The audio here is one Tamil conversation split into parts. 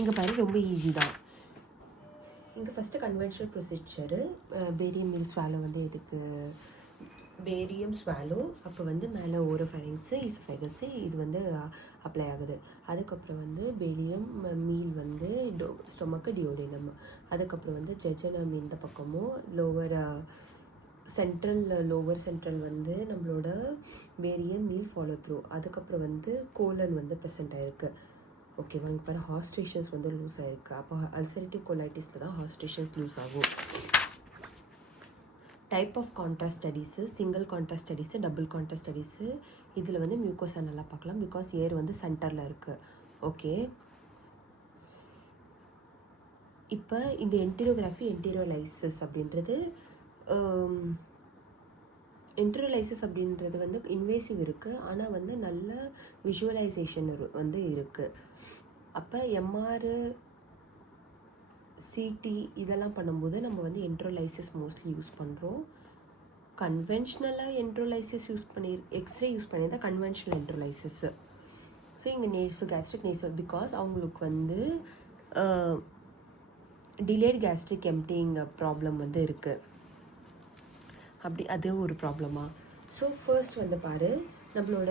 இங்கே பாரு ரொம்ப ஈஸி தான். இங்கே first conventional procedure. Barium meal swallow வந்து எதுக்கு, பேரியம் ஸ்வாலோ அப்போ வந்து மேலே ஓரோஃபரிங்ஸு ஈசோஃபேகஸு இது வந்து அப்ளை ஆகுது. அதுக்கப்புறம் வந்து பேரியம் மீல் வந்து ஸ்டொமக்கு டியோடினம். அதுக்கப்புறம் வந்து ஜெஜனம் இந்த பக்கமும் லோவர் சென்ட்ரல் வந்து நம்மளோட பேரியம் மீல் ஃபாலோ த்ரூ. அதுக்கப்புறம் வந்து கோலன் வந்து ப்ரெசென்ட் ஆகிருக்கு. ஓகேவா, இங்கே பாரு ஹாஸ்ட்ரேஷன்ஸ் வந்து லூஸ் ஆகிருக்கு. அப்போ அல்சரேட்டிவ் கொலைட்டிஸில் தான் ஹாஸ்ட்ரேஷன்ஸ் லூஸ் ஆகும். Type of contrast studies, single contrast studies, double contrast studies. இதில் வந்து மியூக்கோஸா நல்லா பார்க்கலாம், பிகாஸ் ஏர் வந்து சென்டரில் இருக்குது. ஓகே, இப்போ இந்த என்டீரியோகிராஃபி என்டீரியோலைசிஸ் அப்படின்றது வந்து இன்வேசிவ் இருக்குது, ஆனால் வந்து நல்ல விஷுவலைசேஷன் வந்து இருக்குது. அப்போ எம்ஆர் சிடி இதெல்லாம் பண்ணும்போது நம்ம வந்து என்ட்ரோலைசிஸ் மோஸ்ட்லி யூஸ் பண்ணுறோம். கன்வென்ஷனலாக என்ட்ரோலைசிஸ் யூஸ் பண்ணி எக்ஸ்ரே யூஸ் பண்ணி தான் கன்வென்ஷனல் என்ட்ரோலைசிஸ்ஸு. ஸோ இங்கே கேஸ்ட்ரிக் நேசோ பிகாஸ் அவங்களுக்கு வந்து டிலேட் கேஸ்ட்ரிக் எம்டிங் ப்ராப்ளம் வந்து இருக்குது. அப்படி அது ஒரு ப்ராப்ளமா. ஸோ ஃபர்ஸ்ட் வந்து பாரு, நம்மளோட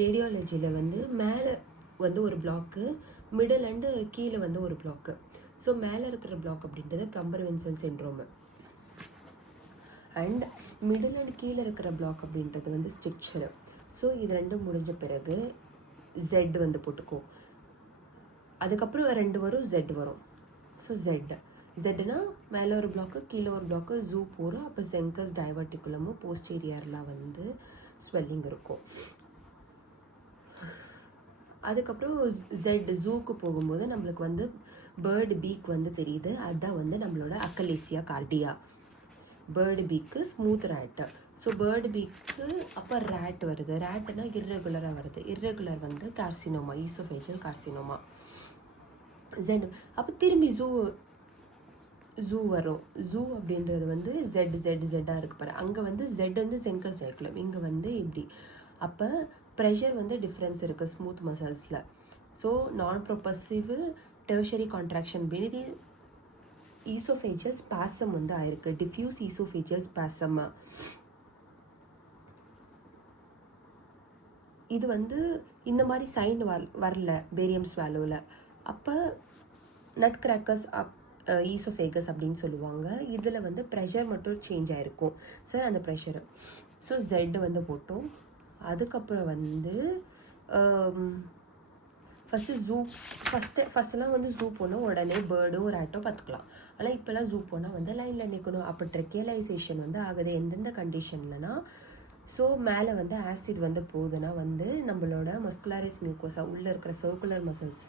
ரேடியாலஜியில் வந்து மேலே வந்து ஒரு பிளாக்கு, மிடில் அண்டு கீழே வந்து ஒரு பிளாக்கு. ஸோ மேலே இருக்கிற பிளாக் அப்படின்றது ப்ளம்பர்-வின்சென்ட் சிண்ட்ரோமு, அண்ட் மிடில் அண்ட் கீழே இருக்கிற பிளாக் அப்படின்றது வந்து ஸ்ட்ரிக்சரு. ஸோ இது ரெண்டும் முடிஞ்ச பிறகு ஜெட் வந்து போட்டுக்கும். அதுக்கப்புறம் 2 வரும், ஜெட் வரும். ஸோ ஜெட்னா மேலே ஒரு பிளாக்கு கீழே ஒரு பிளாக்கு ஜூ போகிறோம். அப்போ செங்கஸ் டைவர்டிகுலமும் போஸ்டீரியரில் வந்து ஸ்வெல்லிங் இருக்கும். அதுக்கப்புறம் ஜூக்கு போகும்போது நம்மளுக்கு வந்து பேர்டு பீக் வந்து தெரியுது. அதுதான் வந்து நம்மளோட அக்கலேசியா கார்டியா. பேர்டு பீக்கு ஸ்மூத் ரேட்டு. ஸோ பேர்டு பீக்கு அப்போ ரேட் வருது. ரேட்டுனா இர்ரெகுலராக வருது. இர்ரெகுலர் வந்து கார்சினோமா, ஈசோஃபேஜியல் கார்சினோமா. அப்போ திரும்பி ஜூ வரும். ஜூ அப்படின்றது வந்து ஜெட்டாக இருக்கு பாரு. அங்கே வந்து ஜெட் வந்து செங்கஸ் டைவர்டிகுலம், இங்கே வந்து இப்படி. அப்போ ப்ரெஷர் வந்து டிஃப்ரென்ஸ் இருக்குது ஸ்மூத் மசில்ஸில். ஸோ நான் ப்ரொபசிவ் டெர்ஷரி கான்ட்ராக்ஷன் இது ஈசோஃபேஜியல் ஸ்பாசம் வந்து ஆயிருக்கு. Diffuse oesophageal spasm. இது வந்து இந்த மாதிரி சைன் வரல பேரியம் ஸ்வாலோவில். அப்போ நட் கிராக்கர்ஸ் ஈசோஃபேகஸ் அப்படின்னு சொல்லுவாங்க. இதில் வந்து ப்ரெஷர் மட்டும் சேஞ்ச் ஆகிருக்கும் சார், அந்த ப்ரெஷரு. ஸோ ஜெட் வந்து போட்டோம். அதுக்கப்புறம் வந்து ஃபஸ்ட்டெல்லாம் வந்து ஜூ போனால் உடனே பேர்டும் ரேட்டோ பார்த்துக்கலாம். ஆனால் இப்போல்லாம் ஜூ போனால் வந்து லைனில் நிற்கணும். அப்போ ட்ரெக்கியலைசேஷன் வந்து ஆகுது எந்தெந்த கண்டிஷன்லனா, ஸோ மேலே வந்து ஆசிட் வந்து போகுதுன்னா வந்து நம்மளோட மஸ்குலாரிஸ் மியூக்கோசா உள்ளே இருக்கிற சர்க்குலர் மசில்ஸ்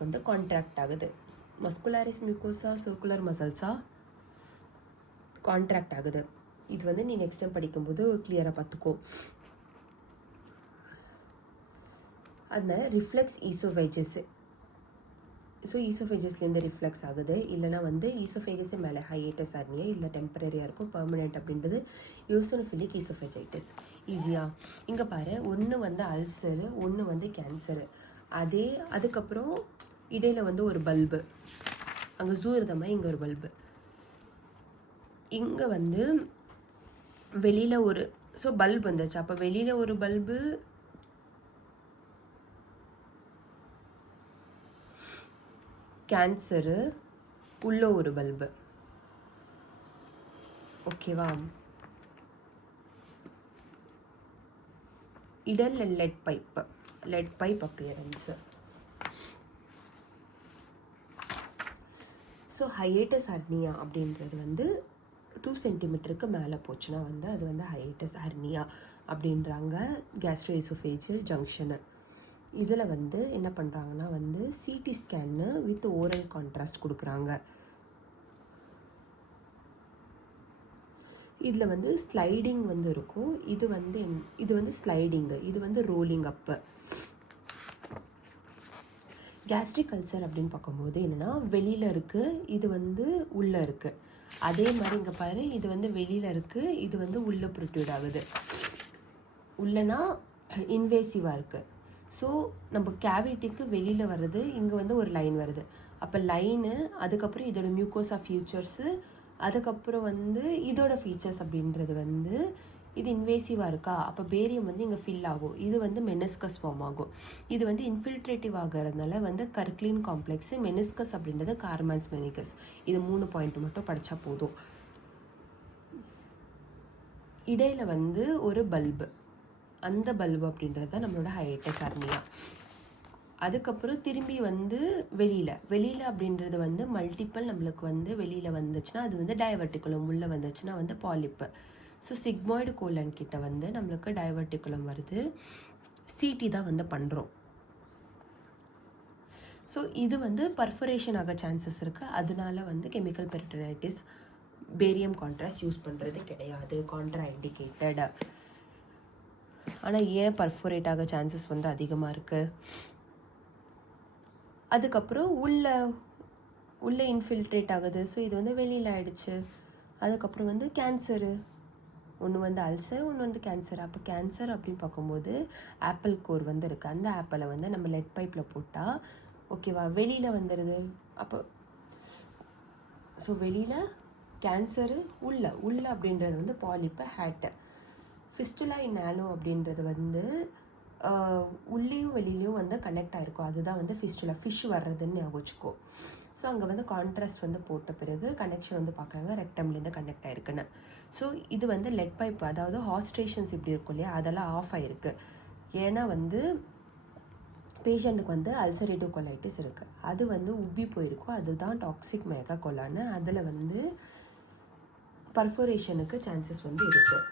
வந்து கான்ட்ராக்ட் ஆகுது. மஸ்குலாரிஸ் மியூக்கோசா சர்க்குலர் மசில்ஸா கான்ட்ராக்ட் ஆகுது. இது வந்து நீ நெக்ஸ்ட் டைம் படிக்கும்போது கிளியராக பார்த்துக்கோ. அதனால ரிஃப்ளெக்ஸ் ஈசோஃபேஜஸ். ஸோ ஈசோஃபேஜஸ்லேருந்து ரிஃப்ளெக்ஸ் ஆகுது. இல்லைனா வந்து ஈசோஃபேகஸ் மேலே ஹையேட்டஸ் ஹெர்னியா, இல்லை டெம்பரரியாக இருக்கும், பெர்மனெண்ட் அப்படின்றது யூசோனோஃபிலிக் ஈசோஃபேஜைட்டிஸ். ஈஸியாக இங்கே பாரு, ஒன்று வந்து அல்சரு, ஒன்று வந்து கேன்சரு. அதுக்கப்புறம் இடையில் வந்து ஒரு பல்பு, அங்கே ஜூ இருந்த மாதிரி இங்கே ஒரு பல்பு, இங்கே வந்து வெளியில் ஒரு பல்ப் வந்துச்சு. அப்போ வெளியில் ஒரு பல்பு, கேன்சரு, உள்ள ஒரு பல்பு. ஓகேவா, இடல் lead pipe appearance. So hiatus hernia அப்படின்றது வந்து 2 சென்டிமீட்டருக்கு மேலே போச்சுன்னா வந்து அது வந்து ஹையேட்டஸ் ஹெர்னியா அப்படின்றாங்க. கேஸ்ட்ரோஎசோஃபேஜியல் ஜங்ஷனு. இதில் வந்து என்ன பண்ணுறாங்கன்னா வந்து சிடி ஸ்கேன்னு வித் ஓரல் கான்ட்ராஸ்ட் கொடுக்குறாங்க. இதில் வந்து ஸ்லைடிங் வந்து இருக்கும். இது வந்து ஸ்லைடிங்கு, இது வந்து ரோலிங் அப்பு. கேஸ்ட்ரிக் அல்சர் அப்படின்னு பார்க்கும்போது என்னென்னா வெளியில் இருக்குது, இது வந்து உள்ளே இருக்குது. அதே மாதிரி இங்கே பாரு, இது வந்து வெளியில் இருக்குது, இது வந்து உள்ளே ப்ரொட்யூட் ஆகுது. உள்ளனா இன்வேசிவாக இருக்குது. ஸோ நம்ம கேவிட்டிக்கு வெளியில் வர்றது இங்கே வந்து ஒரு லைன் வருது. அப்போ லைனு, அதுக்கப்புறம் இதோட மியூக்கோசா ஃபியூச்சர்ஸு, அதுக்கப்புறம் வந்து இதோட ஃபீச்சர்ஸ் அப்படின்றது வந்து இது இன்வேசிவாக இருக்கா, அப்போ பேரியம் வந்து இங்கே ஃபில் ஆகும். இது வந்து மெனிஸ்கஸ் ஃபார்ம் ஆகும். இது வந்து இன்ஃபில்ட்ரேட்டிவ் ஆகிறதுனால வந்து கர்க்லின் காம்ப்ளெக்ஸு, மெனிஸ்கஸ் அப்படின்றது கார்மன்ஸ் மெனிகஸ். இது 3 பாயிண்ட் மட்டும் படித்தா போதும். இடையில வந்து ஒரு பல்பு, அந்த பல்பு அப்படின்றது தான் நம்மளோட ஹையட்டஸ் ஹெர்னியா. அதுக்கப்புறம் திரும்பி வந்து வெளியில் அப்படின்றது வந்து மல்டிப்பிள் நம்மளுக்கு வந்து வெளியில் வந்துச்சுன்னா அது வந்து டைவர்டிகுலம், உள்ளே வந்துச்சுன்னா வந்து பாலிப்பு. ஸோ சிக்மாய்டு கோலன் கிட்ட வந்து நம்மளுக்கு டைவர்டிகுலம் வருது, சிடி தான் வந்து பண்ணுறோம். ஸோ இது வந்து பர்ஃபரேஷன் ஆக சான்சஸ் இருக்குது. அதனால வந்து கெமிக்கல் பெரிட்டனைட்டிஸ் பேரியம் கான்ட்ராஸ்ட் யூஸ் பண்ணுறது கிடையாது, கான்ட்ரா இண்டிகேட்டட். ஆனால் ஏன் பர்ஃபரேட் ஆக சான்சஸ் வந்து அதிகமாக இருக்குது? அதுக்கப்புறம் உள்ளே இன்ஃபில்ட்ரேட் ஆகுது. ஸோ இது வந்து வெளியில் ஆகிடுச்சு. அதுக்கப்புறம் வந்து கேன்சரு, ஒன்று வந்து அல்சர், ஒன்று வந்து கேன்சர். அப்போ கேன்சர் அப்படின்னு பார்க்கும்போது ஆப்பிள் கோர் வந்து இருக்குது. அந்த ஆப்பிளை வந்து நம்ம லெட் பைப்பில் போட்டால் ஓகேவா வெளியில் வந்துடுது. அப்போ ஸோ வெளியில் கேன்சரு, உள்ள அப்படின்றது வந்து பாலிப்பு, ஹேட்டு. ஃபிஸ்டுலா இன் நானோ அப்படின்றது வந்து உள்ளேயும் வெளியிலையும் வந்து கனெக்ட் ஆகிருக்கும். அதுதான் வந்து ஃபிஸ்டுலா, ஃபிஷ் வர்றதுன்னு ஞாபகம் வச்சுக்கோ. ஸோ அங்கே வந்து கான்ட்ராஸ்ட் வந்து போட்ட பிறகு கனெக்ஷன் வந்து பார்க்குறாங்க, ரெக்டம்லேருந்து கனெக்ட் ஆகிருக்குன்னு. ஸோ இது வந்து லெட் பைப், அதாவது ஹாஸ்ட்ரேஷன்ஸ் இப்படி இருக்கும் இல்லையா, அதெல்லாம் ஆஃப் ஆகிருக்கு. ஏன்னா வந்து பேஷண்ட்டுக்கு வந்து அல்சரேட்டிவ் கொலைட்டிஸ் இருக்குது, அது வந்து உப்பி போயிருக்கும். அதுதான் டாக்ஸிக் மெகா கொலான்னு. அதில் வந்து பர்ஃபரேஷனுக்கு சான்சஸ் வந்து இருக்குது.